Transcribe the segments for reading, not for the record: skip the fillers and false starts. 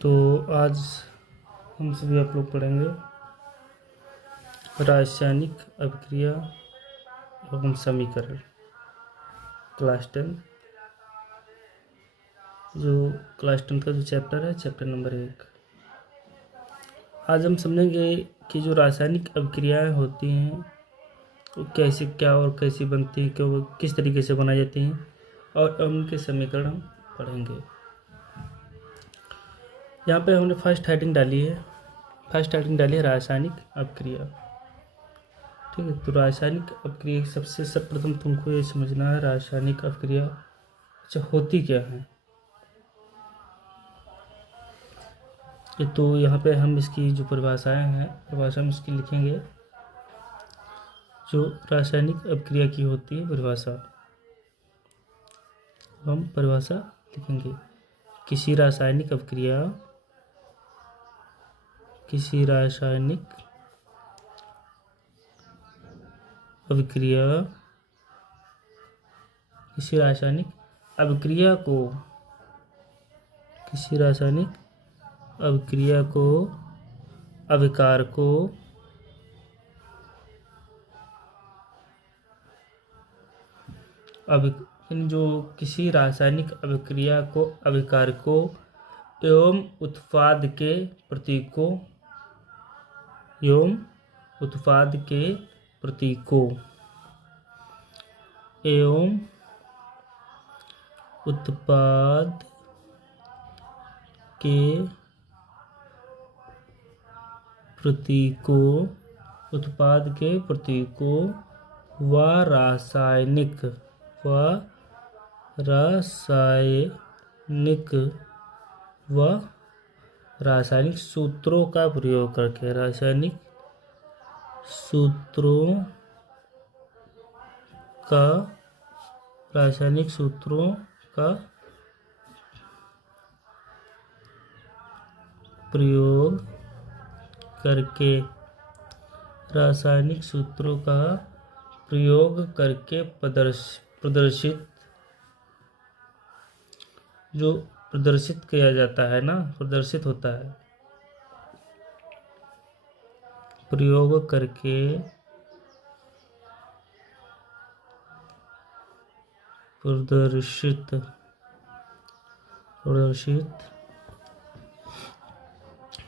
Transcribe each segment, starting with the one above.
तो आज हम सभी आप लोग पढ़ेंगे रासायनिक अभिक्रिया एवं समीकरण क्लास 10। जो क्लास 10 का जो चैप्टर है, चैप्टर नंबर 1। आज हम समझेंगे कि जो रासायनिक अभिक्रियाएं होती हैं वो कैसे क्या और कैसी बनती हैं, क्यों किस तरीके से बनाई जाती हैं और उनके समीकरण हम पढ़ेंगे। यहाँ पे हमने फर्स्ट हेडिंग डाली है रासायनिक अभिक्रिया। ठीक है, तो रासायनिक अभिक्रिया सबसे सर्वप्रथम तुमको ये समझना है रासायनिक अभिक्रिया अच्छा होती क्या है। तो यहाँ पे हम इसकी जो परिभाषाएं हैं, परिभाषा में इसकी लिखेंगे। जो रासायनिक अभिक्रिया की होती है परिभाषा, हम परिभाषा लिखेंगे। किसी रासायनिक अभिक्रिया किसी रासायनिक अभिक्रिया को अभिकार को किसी रासायनिक अभिक्रिया को अभिकार को एवं उत्पाद के प्रतीकों उत्पाद के प्रतीकों व रासायनिक सूत्रों का प्रयोग करके रासायनिक सूत्रों का प्रयोग करके प्रदर्शित किया जाता है ना, प्रदर्शित होता है। प्रयोग करके प्रदर्शित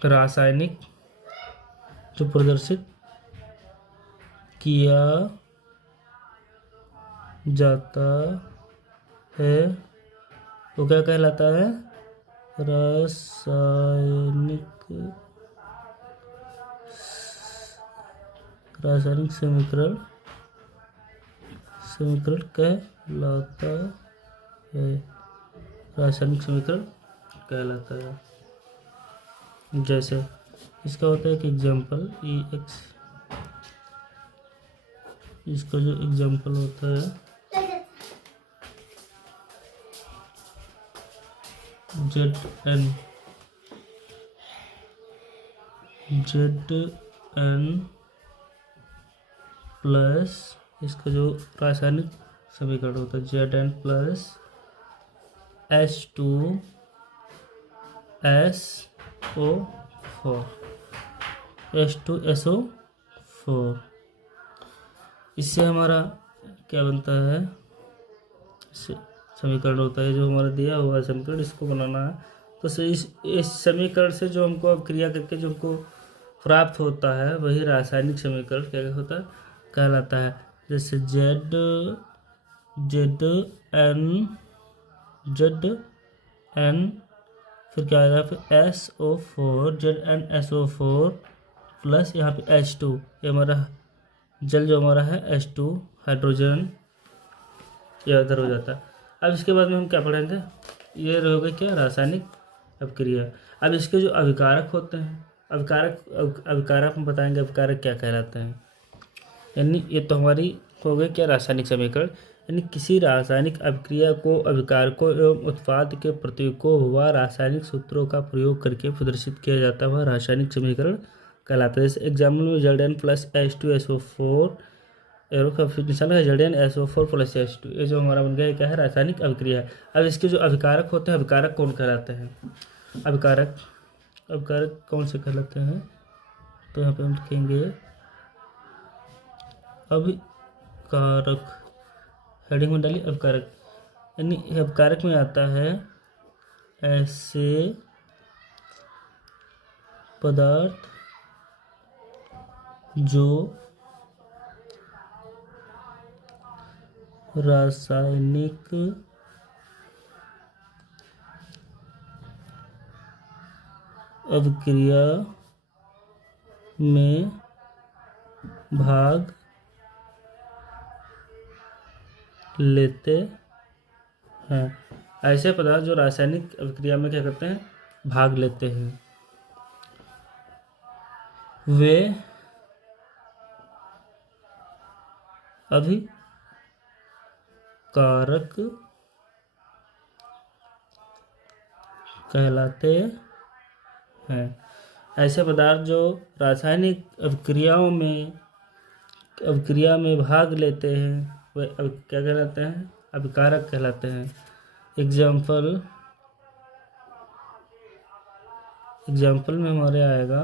रासायनिक जो प्रदर्शित किया जाता है वो क्या कहलाता है? रासायनिक समीकरण कहलाता है। रासायनिक समीकरण कहलाता है। जैसे इसका होता है एक एग्जाम्पल EX, इसका जो एग्जाम्पल होता है ZN प्लस इसका जो रासायनिक समीकरण होता है ZN प्लस H2SO4। इससे हमारा क्या बनता है? समीकरण होता है जो हमारा दिया हुआ समीकरण, इसको बनाना है। तो इस समीकरण से जो हमको अभिक्रिया करके जो हमको प्राप्त होता है वही रासायनिक समीकरण क्या होता है, कहलाता है। जैसे ZN फिर क्या आएगा, फिर ZnSO4 प्लस यहाँ पे H2, ये हमारा जल जो हमारा है H2 हाइड्रोजन ये इधर हो जाता है। अब इसके बाद में हम क्या पढ़ेंगे, ये रहोगे क्या रासायनिक अभिक्रिया। अब इसके जो अभिकारक होते हैं, अभिकारक हम बताएंगे अभिकारक क्या कहलाते हैं। यानी ये तो हमारी हो गई क्या रासायनिक समीकरण। यानी किसी रासायनिक अभिक्रिया को अभिकारकों एवं उत्पाद के प्रतीकों व रासायनिक सूत्रों का प्रयोग करके प्रदर्शित किया जाता है वह रासायनिक समीकरण कहलाता है। जैसे एग्जाम्पल में ZN प्लस H2SO4 एरो का निशान है ZnSO4 प्लस H2, ये जो हमारा बन गया क्या है रासायनिक अभिक्रिया है। अब इसके जो अभिकारक होते हैं, अभिकारक कौन कहलाते हैं? अभिकारक अवकारक कौन से कहलाते हैं, तो यहाँ पे हम लिखेंगे अभिकारक, हेडिंग में डालिए अभिकारक, यानी अभिकारक में आता है ऐसे पदार्थ जो रासायनिक अभिक्रिया में भाग लेते हैं। ऐसे पदार्थ जो रासायनिक अभिक्रिया में क्या करते हैं, भाग लेते हैं, वे अभिकारक कहलाते हैं। ऐसे पदार्थ जो रासायनिक अभिक्रिया में भाग लेते हैं वे क्या कहलाते हैं, अभिकारक कहलाते हैं। एग्जाम्पल में हमारे आएगा,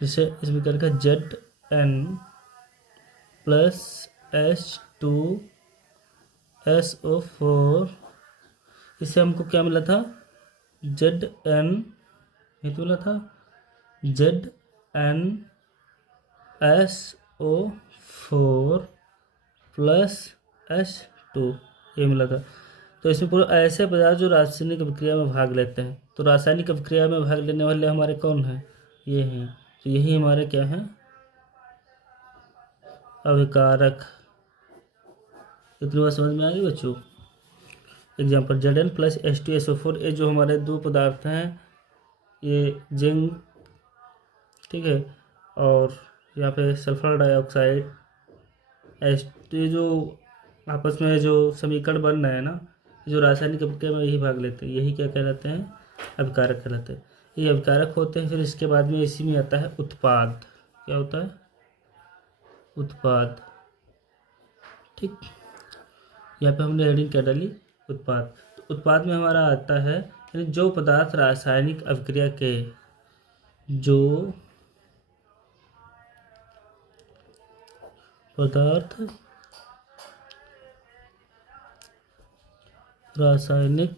जैसे इस विकार का Zn+H2SO4, इससे हमको क्या मिला था, Zn, ये तो मिला था ZnSO4+H2, ये मिला था। तो इसमें पूरा ऐसे पदार्थ जो रासायनिक अभिक्रिया में भाग लेते हैं, तो रासायनिक अभिक्रिया में भाग लेने वाले हमारे कौन हैं, ये हैं, तो यही हमारे क्या हैं, अभिकारक। इतनी बात समझ में आ गई बच्चों। एग्जाम्पल Zn+H2SO4, ये जो हमारे दो पदार्थ हैं, ये जिंक, ठीक है, और यहाँ पे सल्फर डाइऑक्साइड ये जो आपस में जो समीकरण बन रहे हैं ना, जो रासायनिक अभिक्रिया में यही भाग लेते हैं, यही क्या कहलाते हैं, अभिकारक कहलाते हैं। ये अभिकारक होते हैं। फिर इसके बाद में इसी में आता है उत्पाद। क्या होता है, उत्पाद, ठीक। यहाँ पे हमने हेडिंग क्या डाली, उत्पाद। तो उत्पाद में हमारा आता है, यानी जो पदार्थ रासायनिक अभिक्रिया के, जो पदार्थ रासायनिक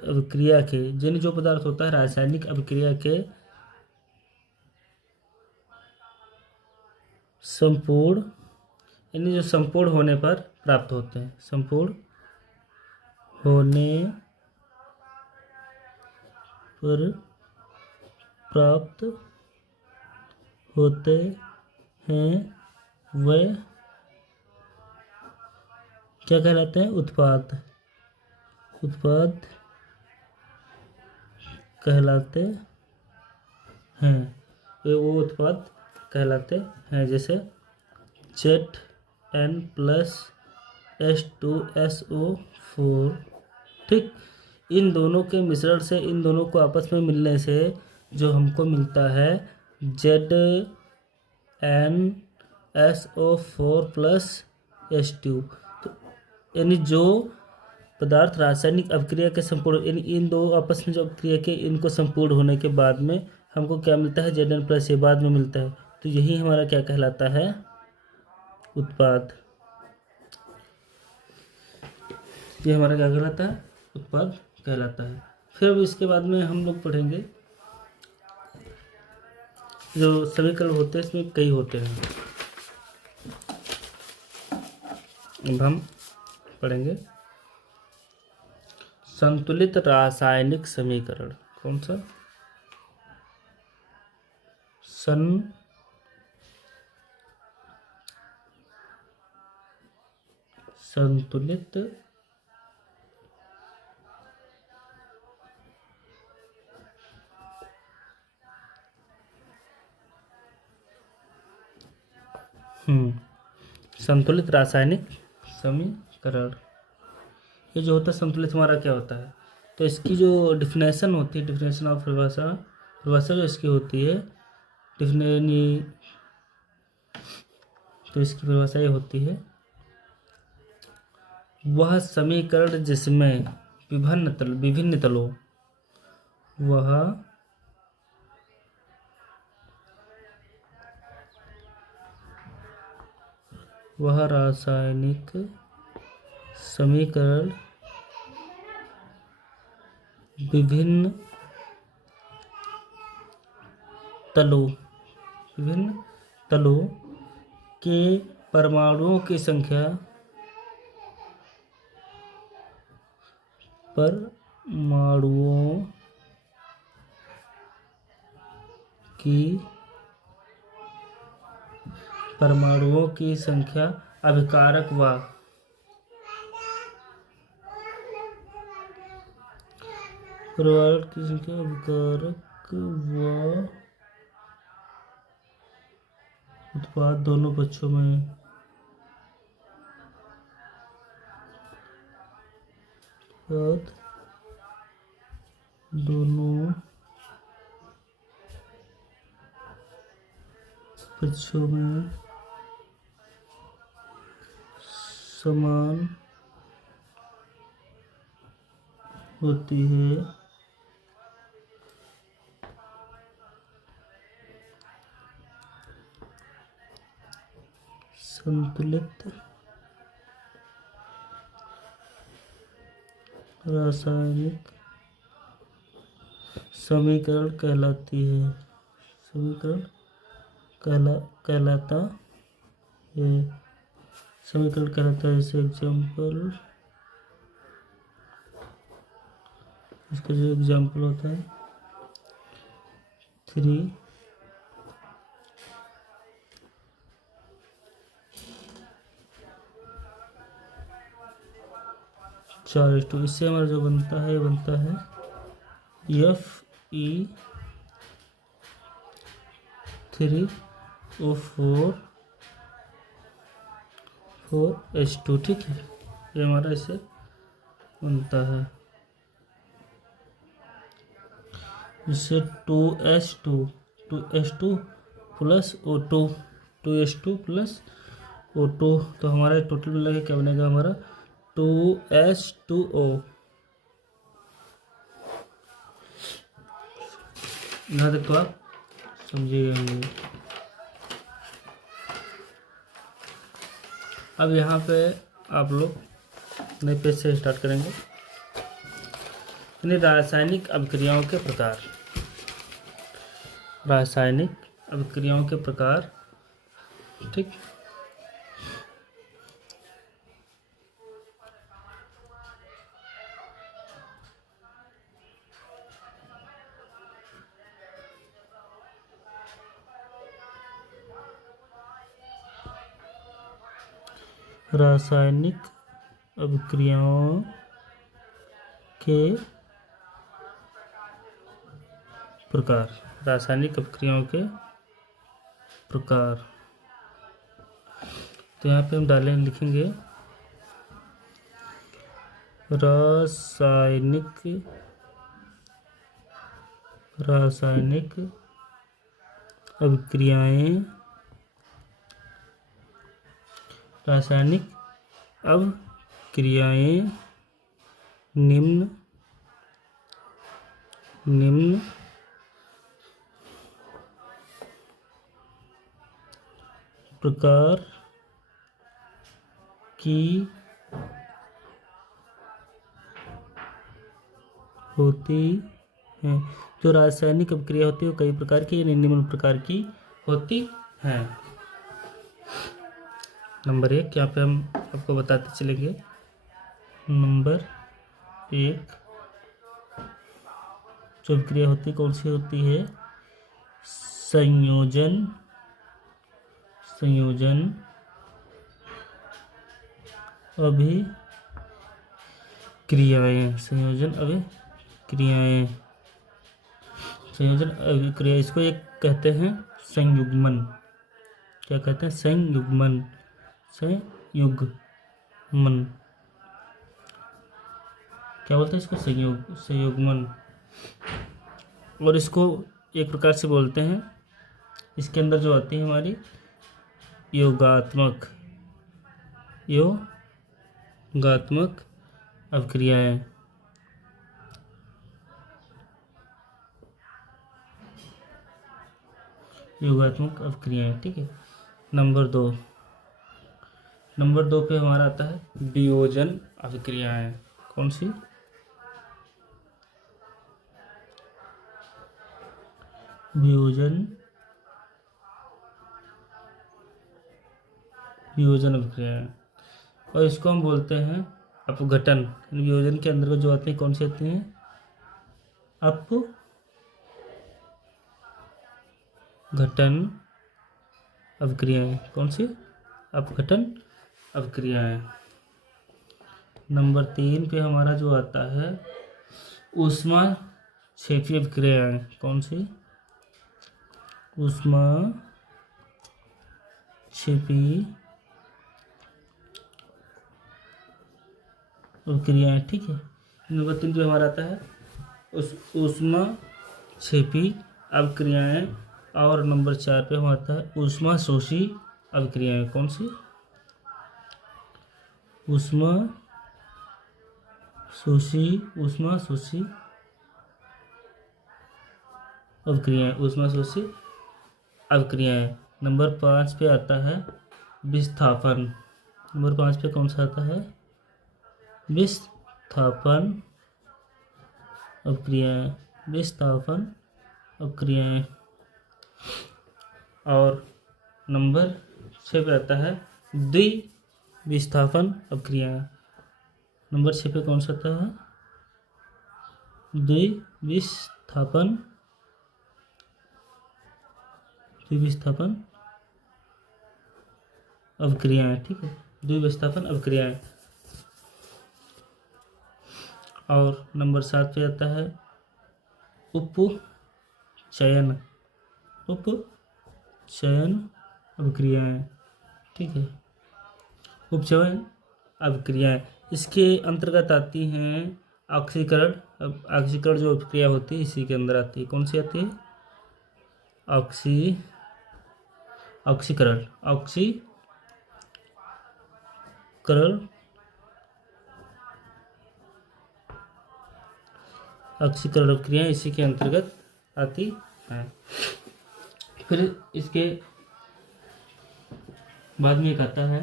अभिक्रिया के, यानी जो पदार्थ होता है रासायनिक अभिक्रिया के संपूर्ण, यानी जो संपूर्ण होने पर प्राप्त होते हैं, संपूर्ण होने पर प्राप्त होते हैं, वे क्या कहलाते हैं, उत्पाद। उत्पाद कहलाते हैं, वे वो उत्पाद कहलाते हैं। जैसे Zn+H2SO4, ठीक। इन दोनों के मिश्रण से, इन दोनों को आपस में मिलने से जो हमको मिलता है ZnSO4+H2, तो यानी जो पदार्थ रासायनिक अभिक्रिया के संपूर्ण, यानी इन दो आपस में जो अभिक्रिया के, इनको संपूर्ण होने के बाद में हमको क्या मिलता है, Zn+, ये बाद में मिलता है, तो यही हमारा क्या कहलाता है, उत्पाद। ये हमारा क्या कहलाता है, उत्पाद कहलाता है। फिर अब इसके बाद में हम लोग पढ़ेंगे जो समीकरण होते हैं, इसमें कई होते हैं। अब हम पढ़ेंगे संतुलित रासायनिक समीकरण। कौन सा, संतुलित संतुलित रासायनिक समीकरण। ये जो होता है संतुलित, हमारा क्या होता है, तो इसकी जो डिफिनेशन होती है, डिफिनेशन ऑफ परिभाषा जो इसकी होती है, तो इसकी परिभाषा ये होती है, वह समीकरण जिसमें विभिन्न तलों वह रासायनिक समीकरण विभिन्न तलों के परमाणुओं की संख्या अभिकारक व उत्पाद दोनों पक्षों में समान होती है। संतुलित रासायनिक समीकरण कहलाता है। जैसे एग्जाम्पल, इसका जो एग्जाम्पल होता है 3 4:2। इससे हमारा जो बनता है Fe3O4H2। ठीक है, ये हमारा इससे बनता है। इससे 2H2 प्लस O2 तो हमारा टोटल मिला के क्या बनेगा हमारा 2H2O। यहाँ तक तो आप समझिएगा होंगे। अब यहाँ पे आप लोग नए पेज से स्टार्ट करेंगे। यानी रासायनिक अभिक्रियाओं के प्रकार। ठीक, रासायनिक अभिक्रियाओं के प्रकार। तो यहाँ पे हम लिखेंगे रासायनिक अभिक्रियाएं निम्न प्रकार की होती हैं। जो रासायनिक अभिक्रिया होती है वो कई प्रकार की यानी निम्न प्रकार की होती हैं। नंबर 1 यहाँ पे हम आपको बताते चलेंगे। नंबर 1 जो अभिक्रिया होती है कौन सी होती है? संयोजन अभिक्रिया इसको एक कहते हैं संयुग्मन। क्या कहते हैं? संयुग्मन। क्या बोलते हैं इसको? संयुग्मन। और इसको एक प्रकार से बोलते हैं, इसके अंदर जो आती है हमारी योगात्मक योगात्मक अभिक्रियाएं। योगात्मक अभिक्रियाएं, ठीक है। नंबर दो पे हमारा आता है वियोजन अभिक्रियाएं। कौन सी? वियोजन अभिक्रियाएं, और इसको हम बोलते हैं अपघटन। वियोजन के अंदर जो आते हैं कौन सी आती हैं? अपघटन अभिक्रियाएं। कौन सी? अपघटन अभिक्रियाएं। नंबर 3 पे हमारा जो आता है ऊष्मा क्षेपी अभिक्रियाएं। कौन सी? ऊष्मा क्षेपी अभिक्रियाएं, ठीक है। नंबर 3 पे हमारा आता है ऊष्मा क्षेपी अभिक्रियाएं, और नंबर 4 पे हमारा आता है ऊष्मा शोषी अभिक्रियाएं। कौन सी? ऊष्मा शोषी अभिक्रियाएं। नंबर 5 पे आता है विस्थापन। नंबर 5 पे कौन सा आता है? विस्थापन अभिक्रियाएं। और नंबर 6 पे आता है द्विविस्थापन अभिक्रियाएं। नंबर 6 पे कौन सा आता है? द्विविस्थापन अभिक्रियाएं, ठीक है। द्विविस्थापन अभिक्रियाएं। और नंबर 7 पे आता है उपचयन अभिक्रियाएं, ठीक है। उपचयन अभिक्रियाएं इसके अंतर्गत आती हैं ऑक्सीकरण। अब ऑक्सीकरण जो अभिक्रिया होती है इसी के अंदर आती है। कौन सी आती है? ऑक्सीकरण अभिक्रियाएं इसी के अंतर्गत आती हैं। फिर इसके बाद में एक आता है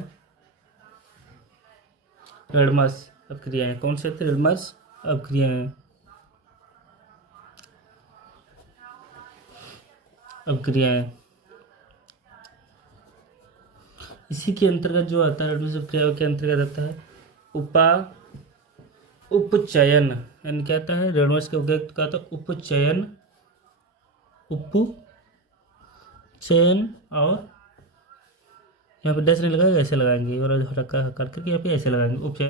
रेडमस अभिक्रियाएं। कौन से आते हैं? रेडमस अभिक्रियाएं इसी के अंतर्गत जो आता है, रेडमस अभिक्रियाओं के अंतर्गत आता है उपचयन। यानी क्या आता है? रेडमस के उपयुक्त का तो उपचयन, और यहाँ पे डैश नहीं लगाएगा, ऐसे लगाएंगे, और हटा करके यहाँ पे ऐसे लगाएंगे उपचयन।